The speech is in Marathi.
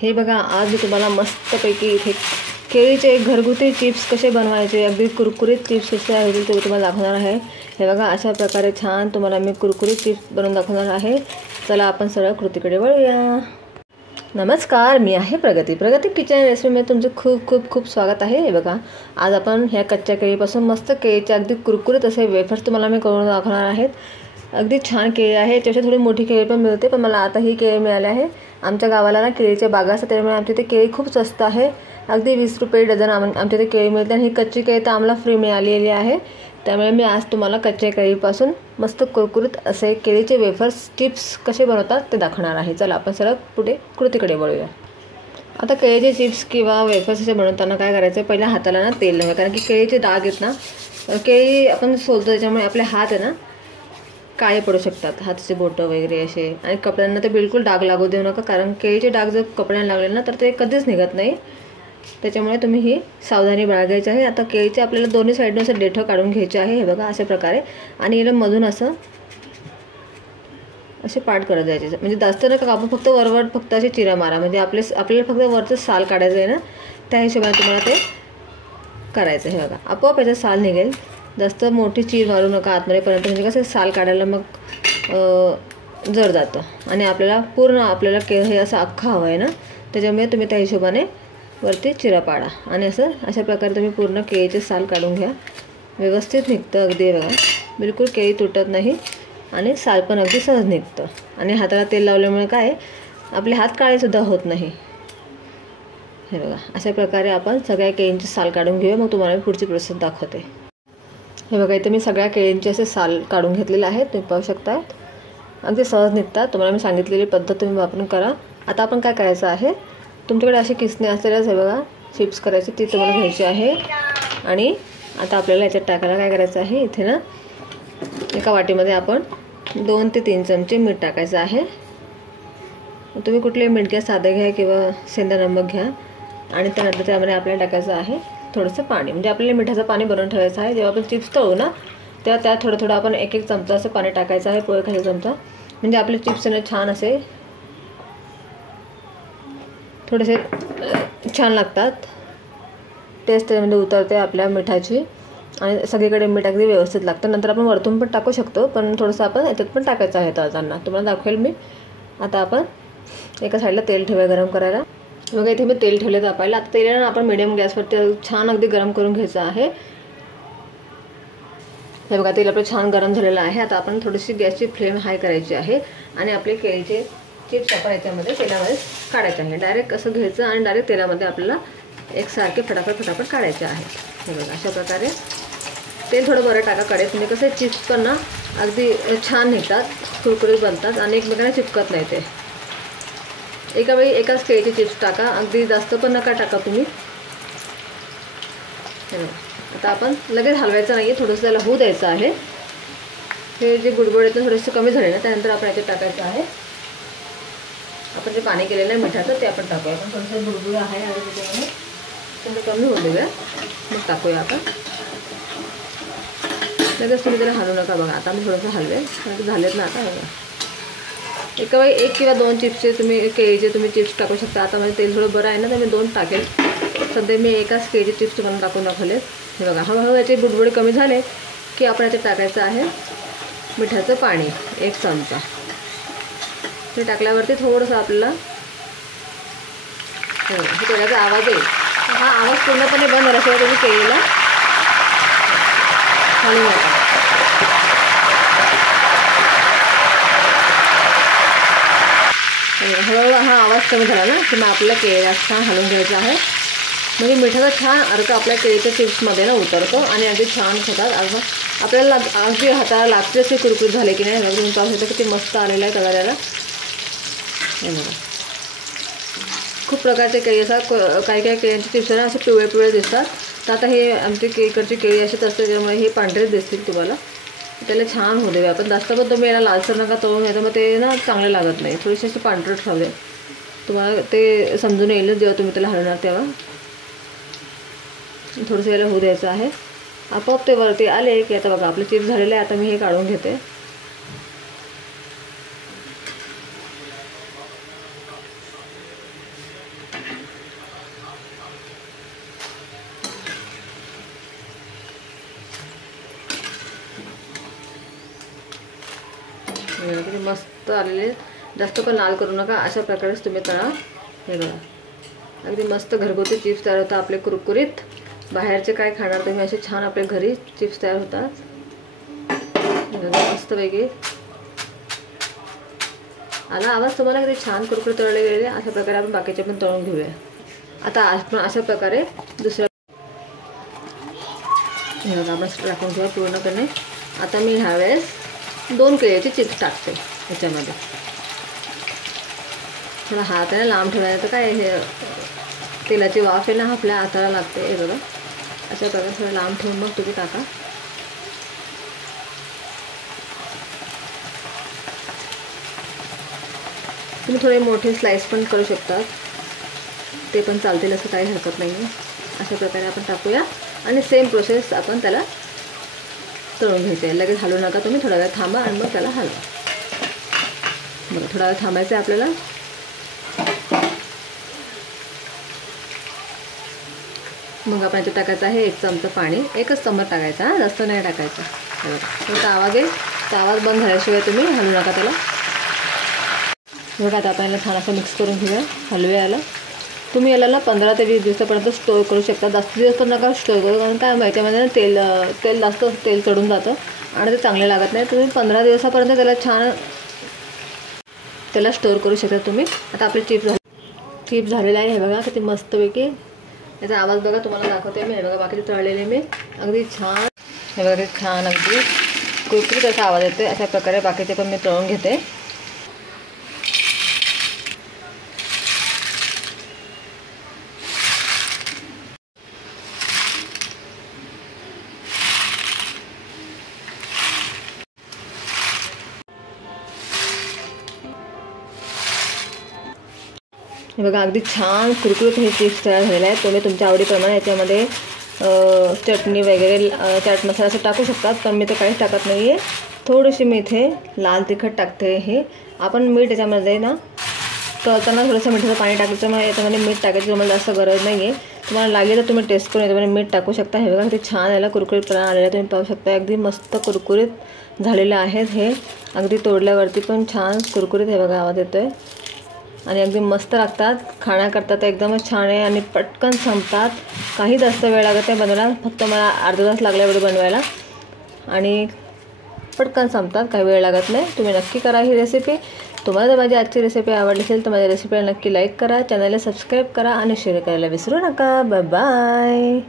हे बघा, आज मी तुम्हाला मस्तपैकी इथे केळीचे घरगुती चिप्स कसे बनवायचे, अगदी कुरकुरीत चिप्स कसे आहेत ते तुम्हाला दाखवणार आहे। हे बघा, अशा प्रकारे छान तुम्हाला मी कुरकुरीत चिप्स बनवून दाखवणार आहे। चला आपण सरळ कृतीकडे वळूया। नमस्कार, मी आहे प्रगती किचन रेसिपीमध्ये तुमचे खूप खूप खूप स्वागत आहे। हे बघा, आज आपण ह्या कच्च्या केळीपासून मस्त केळीचे अगदी कुरकुरीत असे वेफर्स तुम्हाला मी करून दाखवणार आहेत। अगदी छान केळी आहे, त्याच्यात थोडी मोठी केळी पण मिळते, पण मला आता ही केळी मिळाली आहे। आमच्या गावाला ना केळीचे बागा असतात, त्यामुळे आमच्या इथे केळी खूप स्वस्त आहे। अगदी 20 रुपये डझन आमच्या इथे केळी मिळते आणि ही कच्ची केळी तर आम्हाला फ्री मिळालेली आहे। त्यामुळे मी आज तुम्हाला कच्च्या केळीपासून मस्त कुरकुरीत असे केळीचे वेफर्स चिप्स कसे बनवतात ते दाखवणार आहे। चला आपण सरळ पुढे कृतीकडे वळूया। आता केळीचे चिप्स किंवा वेफर्स असे बनवताना काय करायचं, पहिल्या हाताला ना तेल लावा, कारण की केळीचे डाग आहेत ना, केळी आपण सोलतो त्याच्यामुळे आपले हात आहे ना काळे पडू शकतात, हाताचे बोटं वगैरे असे। आणि कपड्यांना ते बिलकुल डाग लागू देऊ नका, कारण केळीचे डाग जर कपड्यांना लागले ना तर ते कधीच निघत नाही। त्याच्यामुळे तुम्ही ही सावधानी बाळगायची आहे। आता केळीचे आपल्याला दोन्ही साईडनं असं देठं काढून घ्यायचे आहे। हे बघा, अशा प्रकारे, आणि याला मधून असे पार्ट करत जायचे, म्हणजे जास्त नका कापू, फक्त वरवर फक्त असे चिरा मारा, म्हणजे आपल्याला फक्त वरचं साल काढायचं आहे ना, त्या हिशोबाने तुम्हाला ते करायचं आहे। हे बघा, आपोआप याचं साल निघेल, जास्त मोठी चीर मारू नका आतमध्येपर्यंत, म्हणजे कसं साल काढायला मग जड जातं आणि आपल्याला हे असं अख्खा हवं आहे ना, त्याच्यामुळे तुम्ही त्या हिशोबाने वरती चिरा पाडा आणि अशा प्रकारे तुम्ही पूर्ण केळीचे साल काढून घ्या। व्यवस्थित निघतं अगदी, बघा बिलकुल केळी तुटत नाही आणि साल पण अगदी सहज निघतं। आणि हाताला तेल लावल्यामुळे काय, आपले हात काळेसुद्धा होत नाही। हे बघा, अशा प्रकारे आपण सगळ्या केळींचे साल काढून घेऊया, मग तुम्हाला मी पुढची प्रोसेस दाखवते। हे बघा, इथे मी सगळ्या केळींचे असे साल काढून घेतलेले आहेत, तुम्ही पाहू शकता, अगदी सहज निघतात। तुम्हाला मी सांगितलेली पद्धत तुम्ही वापरून करा। आता आपण काय करायचं आहे, तुमच्याकडे असे किसणे असलेल्याच हे बघा चिप्स करायची, ती तुम्हाला घ्यायची आहे। आणि आता आपल्याला याच्यात टाकायला काय करायचं आहे, इथे ना एका वाटीमध्ये आपण 2 ते 3 चमचे मीठ टाकायचं आहे। तुम्ही कुठले मीठ घ्या, साधं घ्या किंवा सेंधा नमक घ्या। आणि त्यानंतर त्यामध्ये आपल्याला टाकायचं आहे थोडंसं पाणी, म्हणजे आपल्याला मिठाचं पाणी बनवून ठेवायचं आहे। जेव्हा आपण चिप्स तळू ना तेव्हा त्यात थोडं आपण 1-1 चमचा असं पाणी टाकायचं आहे, पोहे खाली चमचा, म्हणजे आपले चिप्स छान असे थोडेसे छान लागतात, टेस्ट त्यामध्ये उतरते आपल्या मिठाची आणि सगळीकडे मीठ अगदी व्यवस्थित लागतं। नंतर आपण वरतून पण टाकू शकतो, पण थोडंसं आपण याच्यात पण टाकायचं आहे तळताना, तुम्हाला दाखवेल मी। आता आपण एका साईडला तेल ठेवूया गरम करायला। बघा, इथे मी तेल ठेवले तापायला। आता तेल आपण मिडियम गॅसवरती छान अगदी गरम करून घ्यायचं आहे। हे बघा, तेल आपलं छान गरम झालेलं आहे। आता आपण थोडीशी गॅसची फ्लेम हाय करायची आहे आणि आपले केळीचे चिप्स आपण याच्यामध्ये तेलामध्ये काढायचे आहे। डायरेक्ट असं घ्यायचं आणि डायरेक्ट तेलामध्ये आपल्याला एकसारखे फटाफट काढायचे आहेत। हे बघा, अशा प्रकारे तेल थोडं बरं टाका कडेत, म्हणजे कसं चिप्स पण ना अगदी छान निघतात, कुरकुरीत बनतात आणि एकमेकांना चिपकत नाही। ते एका वेळी एकाच केळीचे चिप्स टाका, अगदी जास्त पण नका टाका तुम्ही। आता आपण लगेच हलवायचं नाही आहे, थोडंसं त्याला होऊ द्यायचं आहे। हे जे बुडबुड थोडेसे कमी झाले ना, त्यानंतर आपण याच्यात टाकायचं आहे आपण जे पाणी केलेलं आहे मिठाचं, ते आपण टाकूया। आपण थोडंसं बुडबुड आहे आणि त्याच्यामुळे थोडं कमी होऊ देऊया, मग टाकूया आपण। लगेच तुम्ही त्याला हलवू नका। बघा, आता मी थोडंसं हलवेल, कारण झालेत ना आता। बघा, एका वेळी 1 किंवा 2 चिप्सचे केळीचे तुम्ही चिप्स टाकू शकता। आता माझे तेल थोडं बरं आहे ना, तर मी 2 टाकेल। सध्या मी एकाच केळीचे चिप्स तुम्हाला टाकून दाखवलेत। हे बघा, हळूहळू याचे बुडबुडे कमी झाले की आपण याच्यात टाकायचं आहे मिठाचं पाणी 1 चमचा। ते टाकल्यावरती थोडंसं आपल्याला केळीचा आवाज येईल। हा आवाज पूर्णपणे बंद झाल्याशिवाय तुम्ही केळीला हलवू नका। हळूहळू हा आवाज कमी झाला ना की मग आपल्याला केळीला छान हलवून घ्यायचं आहे, म्हणजे मिठाचा छान अर्क आपल्या केळीच्या चिप्समध्ये ना उतरतो आणि अगदी छान होतात। आपल्याला अगदी हाताला लागते असे कुरकुरीत झाले की नाही, तुम्ही पाहू शकता किती मस्त आलेलं आहे तव्याला। हे बघा, खूप प्रकारचे केळी असतात, काही केळींचे चिप्स ना असे पिवळे दिसतात, तर आता हे आमची इकडची केळी अशीच असते, त्यामुळे हे पांढरेच दिसतील तुम्हाला। त्याला छान होऊ देऊया आपण, जास्त पण तुम्ही याला लालसर नका तळून घ्यायचं, मग ते ना चांगले लागत नाही। थोडीशी अशी पांढरट राहू दे, तुम्हाला ते समजून येईल जेव्हा तुम्ही त्याला हलवणार तेव्हा। थोडंसं याला होऊ द्यायचं आहे, आपोआप ते वरती आले की आता बघा आपले चिप्स झालेले आहे। आता मी हे काढून घेते। जास्त आलेले, जास्त पण लाल करू नका, अशा प्रकारेच तुम्ही तळा. हे बघा, अगदी मस्त घरगुती चिप्स तयार होतात आपले कुरकुरीत. बाहेरचे काय खाणार तुम्ही, असे छान आपल्या घरी चिप्स तयार होतात. मस्तपैकी आला आवाज तुम्हाला, किती छान कुरकुरे तळले गेलेले. अशा प्रकारे आपण बाकीचे पण तळून घेऊया. आता आपण अशा प्रकारे दुसऱ्या हे बघा आपण टाकून घेऊया पूर्णपणे. आता मी ह्यावेळेस 2 केळीचे चिप्स टाकते ह्याच्यामध्ये. थोडा हात आहे लांब ठेवायला, तर काय हे तेलाची वाफ आहे ना आपल्या हाताला लागते. हे बघा अशा प्रकारे थोडं लांब ठेवून मग तुम्ही टाका. तुम्ही थोडे मोठे स्लाइस पण करू शकतात, ते पण चालतील, असं काही हरकत नाही आहे. अशा प्रकारे आपण टाकूया आणि सेम प्रोसेस आपण त्याला तळून घ्यायचं आहे. लगेच हलवू नका तुम्ही, थोडा वेळ थांबा आणि मग त्याला हलवा. बघा थोडा वेळ थांबायचं आहे आपल्याला. मग आपण याच्यात टाकायचं आहे 1 चमचा पाणी, 1च चमचा टाकायचा, जास्त नाही टाकायचं. बघा आवाज येईल, तर आवाज बंद झाल्याशिवाय तुम्ही हलवू नका त्याला. बघा आता आपण याला छान असं मिक्स करून घेऊया, हलवूया याला. तुम्ही याला 15 ते 20 दिवसापर्यंत स्टोअर करू शकता. जास्त दिवस तर नका स्टोअर करू, कारण काय याच्यामध्ये तेल जास्त तेल चढून जातं आणि ते चांगले लागत नाही. तुम्ही 15 दिवसापर्यंत त्याला छान स्टोअर करू शकता तुम्ही. आता आपले चिप्स झालेले आहे. हे बघा किती मस्तपैकी, याचा आवाज बघा तुम्हाला दाखवते मी. हे बघा बाकीचे तळलेले मी अगदी छान, हे बघा किती छान अगदी कुरकुरीत असा आवाज येतो. अशा प्रकारे बाकीचे पण मी तळून घेते. हे बघा अगदी छान कुरकुरीत हे चिप्स तयार झालेले आहेत. तुम्ही तुमच्या आवडीप्रमाणे याच्यामध्ये चटणी वगैरे चाट मसाला असं टाकू शकतात, पण मी तर काहीच टाकत नाही आहे. थोडीशी मी इथे लाल तिखट टाकते. हे आपण मीठ याच्यामध्ये ना तळताना थोडंसं मिठाचं पाणी टाकायचं, त्यामुळे याच्यामध्ये मीठ टाकायची तुम्हाला जास्त गरज नाही आहे. तुम्हाला लागेल तर तुम्ही टेस्ट करून याच्यामध्ये मीठ टाकू शकता. हे बघा किती छान याला कुरकुरीतपणा आलेला तुम्ही पाहू शकता. अगदी मस्त कुरकुरीत झालेले आहेत हे, अगदी तोडल्यावरती पण छान कुरकुरीत. हे बघा आवाज येतोय आणि अगदी मस्त लागतात खाण्याकरता. तर एकदमच छान आहे आणि पटकन संपतात. काही जास्त वेळ लागत नाही बनवायला, फक्त मला अर्धा तास लागला एवढे बनवायला आणि पटकन संपतात, काही वेळ लागत नाही. तुम्ही नक्की करा ही रेसिपी. तुम्हाला जर माझी आजची रेसिपी आवडली असेल तर माझ्या रेसिपीला नक्की लाईक करा, चॅनलला सबस्क्राईब करा आणि शेअर करायला विसरू नका. Bye bye.